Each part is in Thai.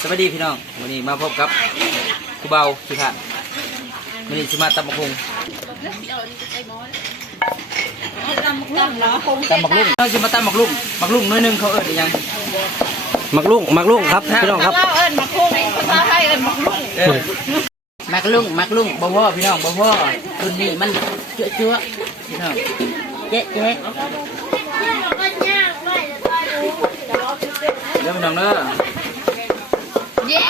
สวัสดีพี่น้องวันนี้มาพบกับครูเบาสุภาพวันนี้สิมาตำบักหุ่งตำบักหุ่งเราจะมาตำบักลุ่งบักลุ่งน้อยหนึงเขาเอิ้นอิหยังมักลุงมักลุงครับพี่น้องครับ เราเอิญมาคุ้งภาษาไทยเอิญมาคุ้งเออมักลุ่งมักลุ่งบ่พ่อพี่น้องบ่พ่อรุ่นนี้มันเจ๊ะเจ๊ะพี่น้องเจ๊ะเจ๊ะเดี๋ยวพี่น้องเด้อ เย้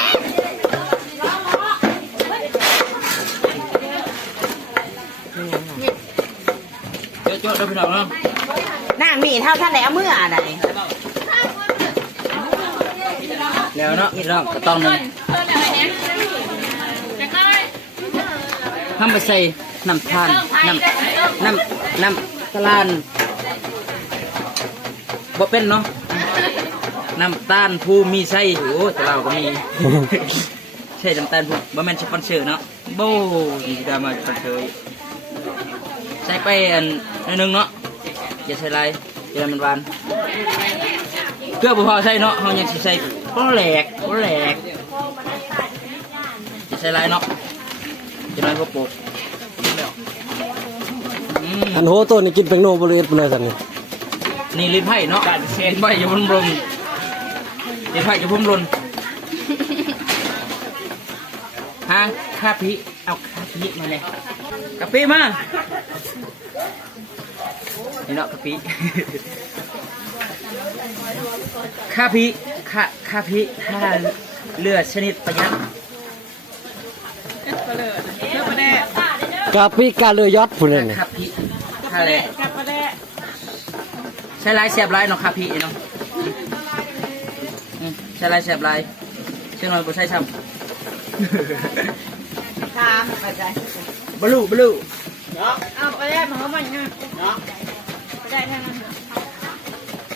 เจ๊ะเจ๊ะเด้อพี่น้องเด้อนางมีเท่าท่านไหนเอามืออะไหนแล้วเนาะพี่น้องก็ต้องหนึงทำไปใส่น้ำทานน้ำน้ำน้ำตะลานบ่เป็นเนาะ น้ำตาลภูมีไส้โอ้แต่เราก็มี ใช่น้ำตาลภูบ่แม่นสปอนเซอร์เนาะโบ้ดีดามาสปอนเซอร์ใส่ไปอันนิดนึงเนาะอย่าใส่หลายอย่าให้มันหวานเกลือบ่พอใส่เนาะเฮายังสิใส่ปลาแหลกปลาแหลกอย่าใส่หลายเนาะจะน้อยพวกโปกอืมอันโหตัวนี้กินเป็นโนบริเวณเลยสันนี่นี่ลิ้นไผ่เนาะลิ้นไผ่อยู่บนลม ลิ้นไผ่อยู่บนลมฮะคาพิเอาคาพิมาเลยกะปิมานี่เนาะกะปิคาพิคาคาพิถ้าเลือดชนิดประหยัดกาปิกาเรือยอดผู้นี่นี่คาพิถ้าอะไรใช้ลายเสียบลายเนาะคาพิเนาะอืมใช้ลายเสียบลายเชื่อหน่อยบ่ใช่ซ้ำตามไปใจบลูบลูเอาไปได้มาเขามันเนี่ยไปได้ทางนั้น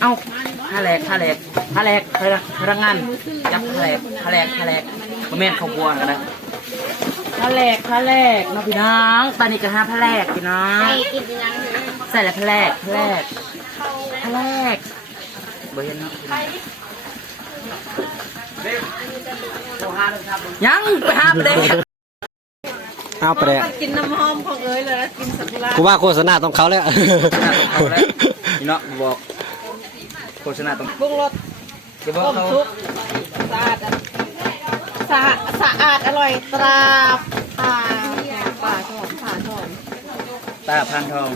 เอาค่าแรกค่าแรกค่าแรกพนักงานจับค่าแรกค่าแรกค่าแรกบ่แม่นเขากลัวกันนะค่าแรกค่าแรกเนาะพี่น้องตอนนี้ก็หาค่าแรกพี่น้อง กินยังใส่แล้วค่าแรกค่าแรกค่าแรกบ่เห็นเนาะ ยังไปหาไปเลยเอาไปเลยกินน้ำหอมของเอ้ยเลยกินสักุระกูว่าโฆษณาต้องเขาแล้วเอาแล้วพี่เนาะบอกโฆษณาต้องปรุงรสจะบอกต้มเขาซุปสะอาดสะสะอาดอร่อยตราป่าป่าทองป่าทองตาพันทอง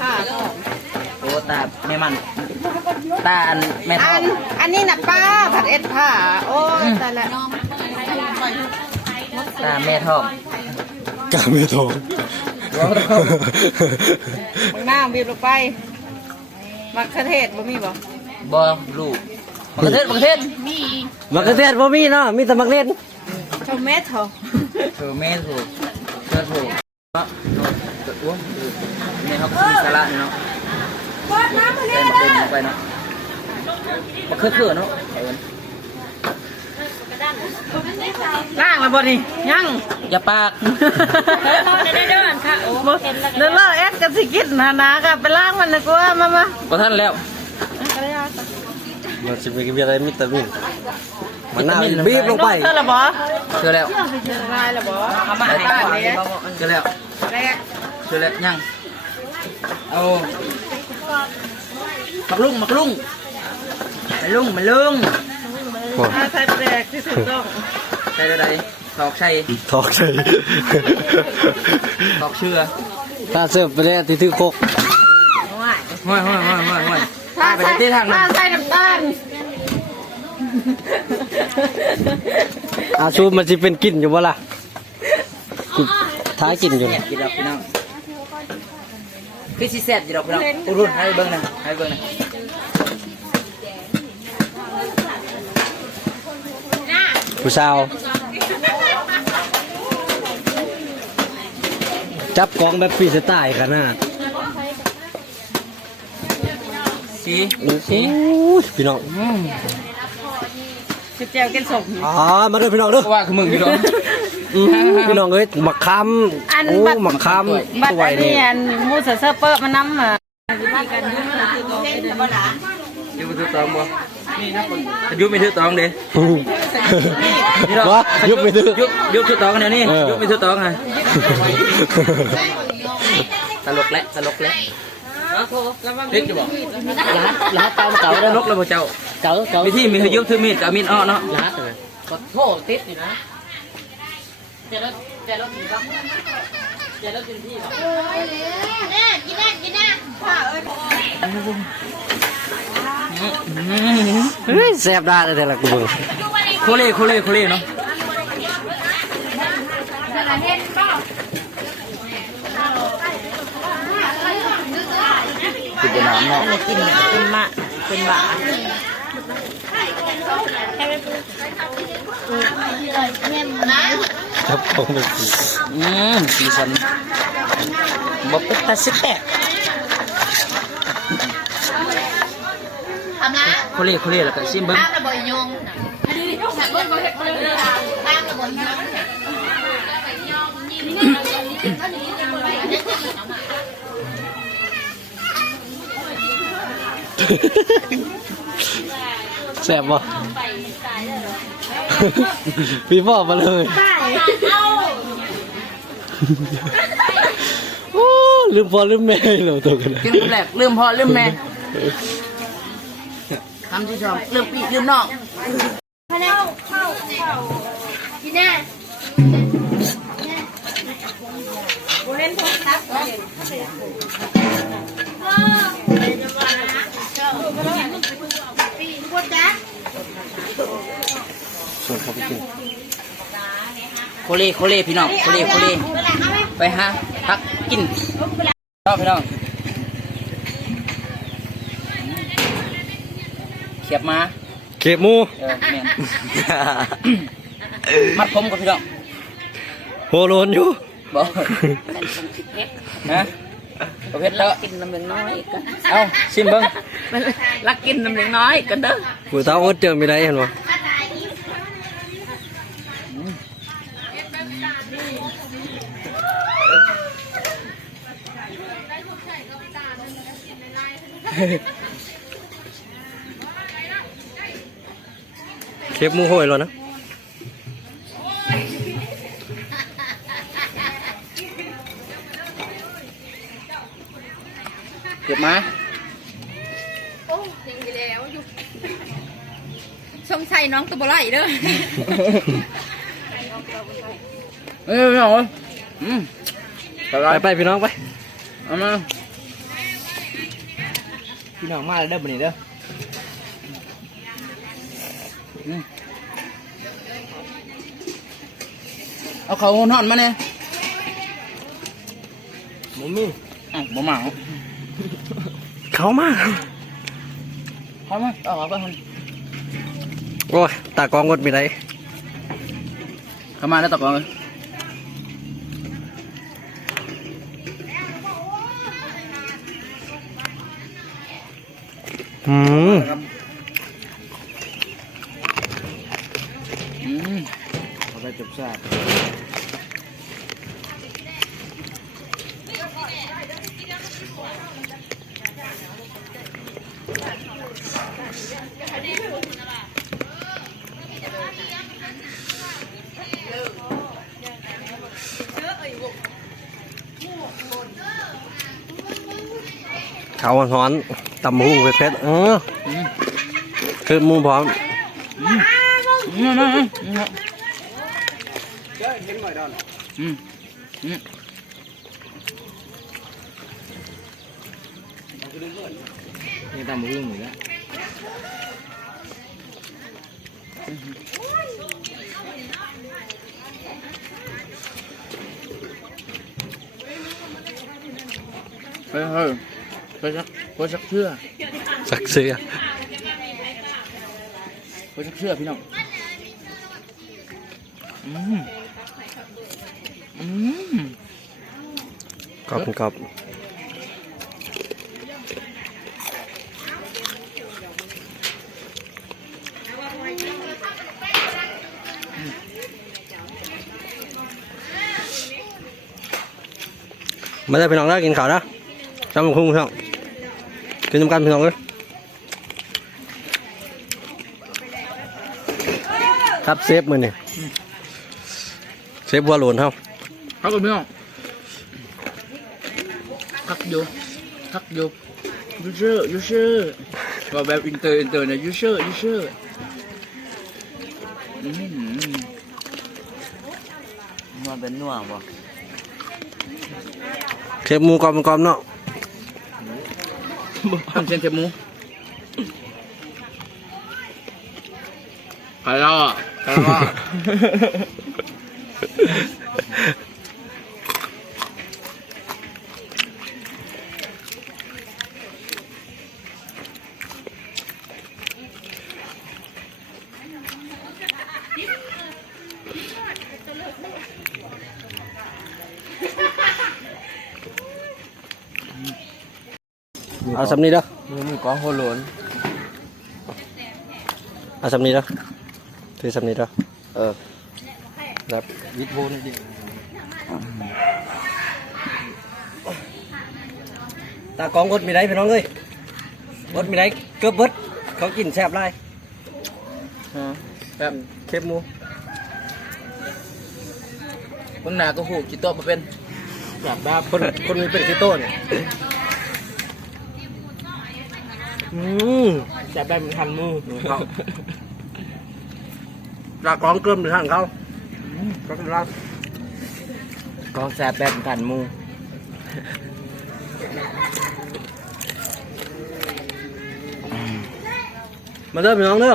ป่าทองโอ้ ตาแม่มันตาอันแม่ทออังนอันนี้น่ะป้าผัดเอ็ดผ้าโอ้ยแต่ละตาแม่ทองกาไม่ทองบางหน้าบีบลงไปมักคะเทศบ่มีบ่บอลูกบังเทศบังเทศมักกะเทศบ่มีเนาะมีแต่มักเล่นชมเม็ดเหรอเธอแม่ถูกเธอถูกเนาะเกิดอ้วงแม่เขาก็มีสาระเนาะใส่มาเต็มลง ไปเนาะมาเคอะๆเนาะเอาเอิ้นล่างมาบ่นี่ยังอย่าปากเดินค่ะโอ้เดินเลิกเอ็ดกันสิกินนานาค่ะไปล้างมันนะกูว่ามามาพอท่านแล้วมันจะมีอะไรมิตามินมันน่าบีบลงไปเธอละบ่เชื่อแล้วลายละบ่เอามาให้บ้านเลยเชื่อแล้วแรกเชื่อแล้วยังเอา มักลุงมักลุงมาลุงมาลุงถ้าใส่แรกที่สุดต้องใส่อะไรตอกใส่ทอกใส่ตอกเชื่อถ้าเสิร์ฟไปเลยที่ถือโคกห้อยห้อยห้อยห้อยห้อยถ้าไปใส่ที่ทางนั้ถ้านใส่น้ำตาลอาชูมันจะเป็นกลิ่นอยู่บ่ล่ะกินท้ายกลิ่นอยู่เนี่ยกินดอกพี่น้องคือสิแซ่บอยู่ดอกพี่น้องอุรุนให้เบิ่งหนะให้เบิ่งหนะ ผู้สาวจับกองแบบฟรีสไตล์ขนาดสีโอ้โหสีพี่น้องอืมสิเจียวกินสมอ๋อมาเด้อพี่น้องเด้อก็ว่าคือมึงพี่น้องอืมพี่น้องเอ้ยหมักคำอันโอ้บัดหมักคบัดำสวอัยนนี่นี้อันมูสเซอร์เปอร์มันน้ำอะวิธีการยุ่งคือตัวเองแต่บ่ล่ะอยู่ตัวตอมบ่ม ยุบไม่ถือตองเด้ว่ายุบไม่ถือยุบยุบถือตองเดี๋ยวนี้เออยุบไม่ถือตองไงตลกแล้วตลกแล้วเล็กจะบอกล้านล้านเตาเก่าตลกแล้วพ่อเจ้าเก่าเก่าวิธีมีให้ยุบถือมีดกับมีดอ้อเนาะล้านเลยก็โทษติดอยู่นะเจรถเจรถถึงปะเจรถถึงที่ปะเฮ้ยแซ่บได้แต่ละกูเบิ่งโคเล่โคเล่โคเล่เนาะคือเป็นน้ำเนาะกินเป็นมะเป็นบาครับผมเป็นสีอืมสีสันบ่เป็นตาสิแตก ทำนะโคเล่โคเล่แล้วก็ซิมเบิ้งตามระเบิดยงสักเบิ้ลเบิ้ลเบิ้ลตามระเบิดยงแซ่บบ่พี่พ่อมาเลยโอ้ลืมพ่อลืมแม่เราตัวกันกินคนแรกลืมพ่อลืมแม่ คำที่ชอบลืมปีลืมน้องกินแน่โเล่นโทรศัพท์ปวดจ้ะส่วนเขาไปกินโคเล่โคเล่พี่น้องโคเล่โคเล่เวลาเอาไหมไปหาพักกินชอบพี่น้อง ขียบมาเก็บหมูเออแม่นมัดผมกับพี่น้องโหโลนอยู่ บอกนะประเภทเตอะกินน้ำเหลืองน้อยกันเอาชิมเบิ้งรักกินน้ำเหลืองน้อยกันเด้อผู้เฒ่าอดเจอไม่ได้เห็นบ่ เก็บหมูโหยแล้วนะเก็บมาโอ้ยิงไปแล้วอยู่สงสัยน้องตัวบ่ไหลเด้อเอ้ยพี่น้องเอ้ยอืมไปไปไปพี่น้องไปเอามา พี่น้องมาแล้วเด้อบันนี้เด้ออืม เอาเขาหอนมาเนี่ยหมูมีอ้าวบ่มาเอาเขามาเขามาเอาเอาไปคนโอ้ยตากองอดไม่ได้เขามาแล้วตะกอนเลยอืมอืมเอาไปจับซาด เขาหอนตำหมูเพชรๆเออคือหมูพร้อมอืมอืมอืมอืมอืมอืมนี่ตำหมูหมูแล้วเฮ้ยเฮ้ย ไปสักไปสักเชื่อสักเสื้อไปสักเชื่อพี่น้องอืมอืมขอบคุณครับมาได้พี่น้องได้กินข้าวนะจำคุ้งพี่น้อง กินน้ำกันพี่น้องเลยครับเซฟมือนี่เซฟบัวโหลนเฮาพักกันไม่ออกพักอยู่พักอยู่ยูเชอร์ยูเชอร์ว่าแบบอินเตอร์อินเตอร์นะยูเชอร์ยูเชอร์อืมว่าเป็นนัวบ่เชฟหมูกรอบกรอบเนาะ ทำเส้นเทมูใค เล่าอะใครเล่าอะเอาสำนี้เด้อมือมือก้องโฮโลนเอาสำนี้เด้อถือสำนี้เด้อเออครับวิดโบนี่ดิตากองกดมีไรพี่น้องเอ้ยกดมีไรเกือบเบิดเขากินแซ่บไรแบบเชฟหมูเบื้องหน้าก็หูจิตโตมาเป็นแบบแบบคนคนมีเป็นคิโต้เนี่ย อืมแซ่บแบบมันทันมือเขาตากองเกิมหรือทางเขาเขาเป็นรักกองแซ่บแบบมันทันมือมาเด้อพี่น้องเด้อ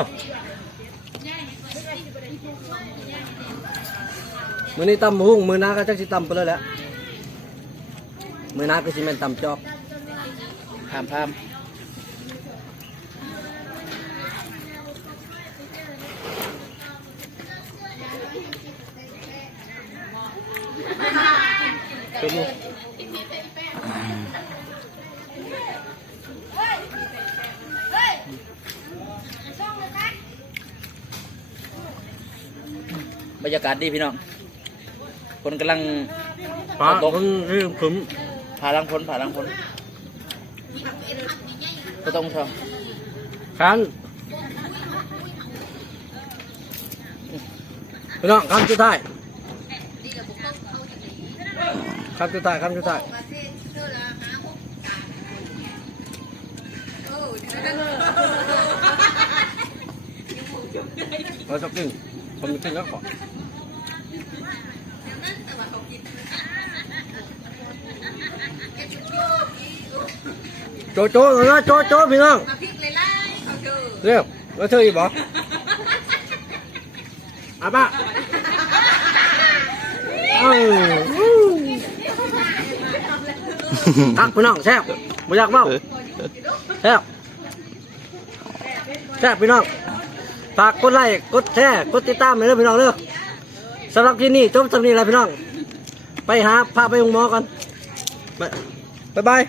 มือนี้ตำหุ่งมือหน้าก็จักสิตำไปเลยแหละมือหน้าก็สิแม่นตำจอกพามพาม เป็นมือบรรยากาศดีพี่น้อง คนกำลังปลาคนนี่ขึมผ่าลังพ้นผ่าลังพ้นก็ต้องทคันพี่น้องคำสุดท้าย คำสุดท้ายคำสุดท้ายเราจะกินผมจะกินแล้วขอโจโจ้นะโจโจ้พี่น้องเร็วแล้วเธออีกบ่อาบ้าเอ้า ตักพี่น้องแซ่บไม่อยากเมาแซ่บแซ่บพี่น้องฝากกดไลค์กดแชร์กดติดตามเลยเด้อพี่น้องเด้อสำหรับที่นี่จบสำนี้แล้วพี่น้อง ไปหาพาไปหงหมอกันบ๊ายบาย